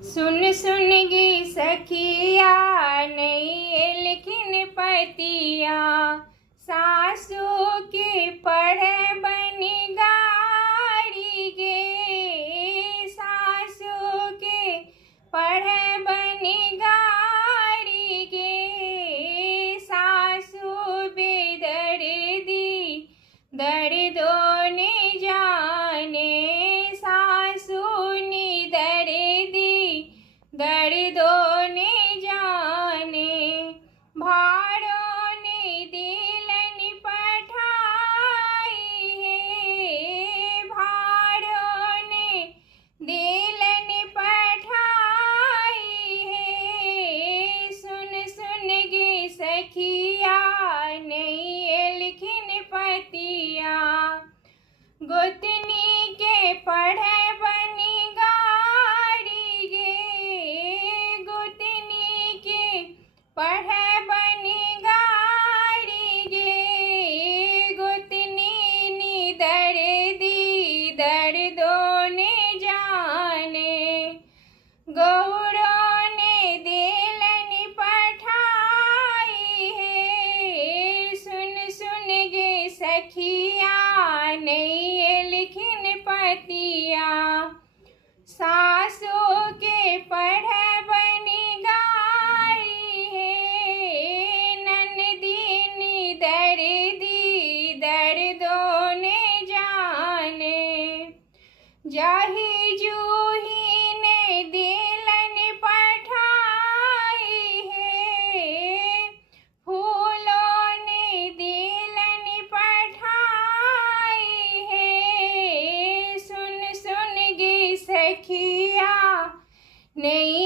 सुन सुन गी सखिया नहीं लिखिन पतिया, सासू की पढ़े बनी गारी गे, सासू के पढ़े बनी गारी गे, सासू बेदर्दी दर्दो ने जाने, सासू नी दर्दी दर्दो ने जाने, भाड़ो ने दिलन पठाई है, भाड़ो ने दिलन पठाई है, सुन सुन गे सखिया नहीं लिखिन पतिया, गोतनी के पढ़े बनी गारी गे, गोतनी के पढ़े बनी गारी गे, गोतनी नी दर्दी दर्दो ने जाने, गौड़ो ने दिलन पठाई है, सुन सुन गे सखिया नहीं लिखिन पतिया, सासू के पढ़े बनी गारी है, ननदीनी दर्दी दर्दो ने जाने, जाही जूही ने दिलन पठाई है, फूलों ने दिलन पठाई है, सुन सुन गे सखिया नहीं